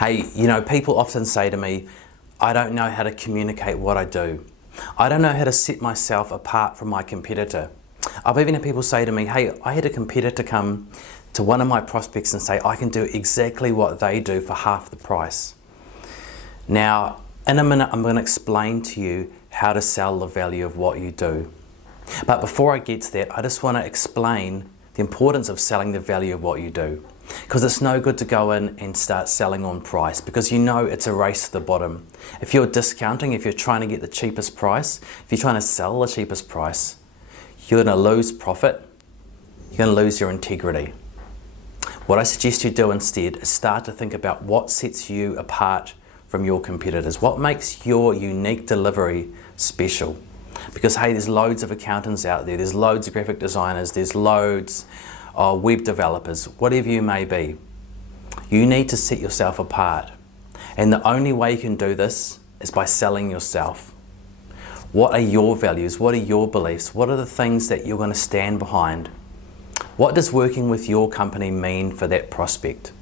Hey, people often say to me, I don't know how to communicate what I do. I don't know how to set myself apart from my competitor. I've even had people say to me, hey, I had a competitor come to one of my prospects and say, I can do exactly what they do for half the price. Now, in a minute, I'm going to explain to you how to sell the value of what you do. But before I get to that, I just want to explain the importance of selling the value of what you do. Because it's no good to go in and start selling on price, because it's a race to the bottom. If you're discounting, if you're trying to get the cheapest price, if you're trying to sell the cheapest price, you're going to lose profit, you're going to lose your integrity. What I suggest you do instead is start to think about what sets you apart from your competitors. What makes your unique delivery special? Because hey, there's loads of accountants out there, there's loads of graphic designers, there's loads of web developers, whatever you may be. You need to set yourself apart. And the only way you can do this is by selling yourself. What are your values? What are your beliefs? What are the things that you're going to stand behind? What does working with your company mean for that prospect?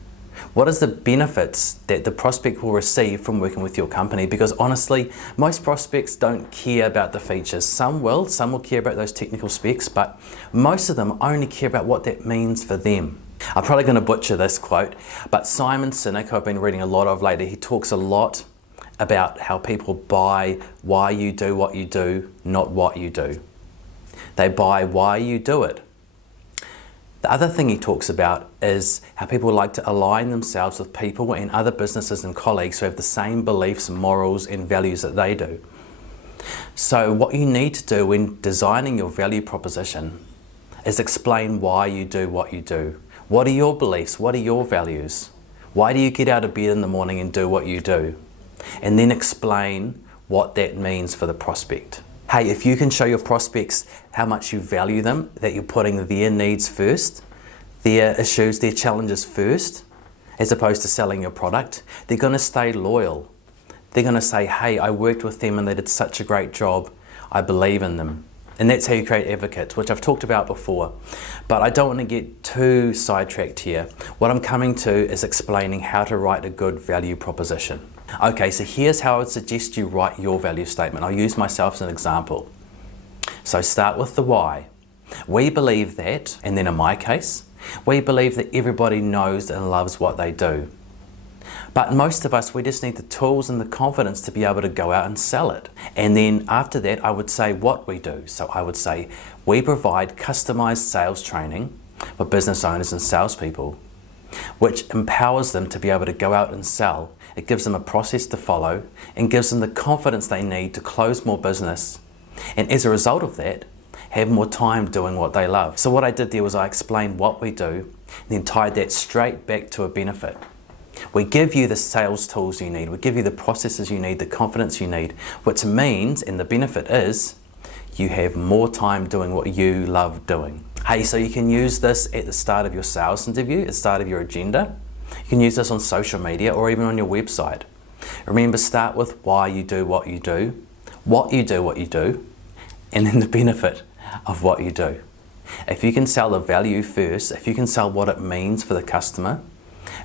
What is the benefits that the prospect will receive from working with your company? Because honestly, most prospects don't care about the features. Some will care about those technical specs, but most of them only care about what that means for them. I'm probably going to butcher this quote, but Simon Sinek, who I've been reading a lot of lately, he talks a lot about how people buy why you do what you do, not what you do. They buy why you do it. The other thing he talks about is how people like to align themselves with people and other businesses and colleagues who have the same beliefs, morals and values that they do. So what you need to do when designing your value proposition is explain why you do what you do. What are your beliefs? What are your values? Why do you get out of bed in the morning and do what you do? And then explain what that means for the prospect. Hey, if you can show your prospects how much you value them, that you're putting their needs first, their issues, their challenges first, as opposed to selling your product, they're going to stay loyal. They're going to say, hey, I worked with them and they did such a great job. I believe in them. And that's how you create advocates, which I've talked about before. But I don't want to get too sidetracked here. What I'm coming to is explaining how to write a good value proposition. Okay, so here's how I would suggest you write your value statement. I'll use myself as an example. So start with the why. We believe that, and then in my case, we believe that everybody knows and loves what they do. But most of us, we just need the tools and the confidence to be able to go out and sell it. And then after that, I would say what we do. So I would say we provide customized sales training for business owners and salespeople, which empowers them to be able to go out and sell. It gives them a process to follow and gives them the confidence they need to close more business. And as a result of that, have more time doing what they love. So what I did there was I explained what we do and then tied that straight back to a benefit. We give you the sales tools you need. We give you the processes you need, the confidence you need, which means, and the benefit is, you have more time doing what you love doing. Hey, so you can use this at the start of your sales interview, at the start of your agenda. You can use this on social media or even on your website. Remember, start with why you do what you do, what you do, and then the benefit of what you do. If you can sell the value first, if you can sell what it means for the customer,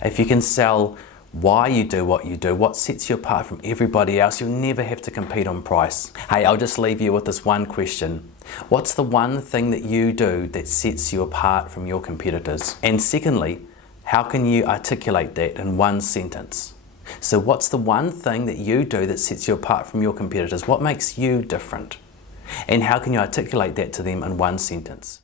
if you can sell why you do, what sets you apart from everybody else, you'll never have to compete on price. Hey, I'll just leave you with this one question. What's the one thing that you do that sets you apart from your competitors? And secondly, how can you articulate that in one sentence? So what's the one thing that you do that sets you apart from your competitors? What makes you different? And how can you articulate that to them in one sentence?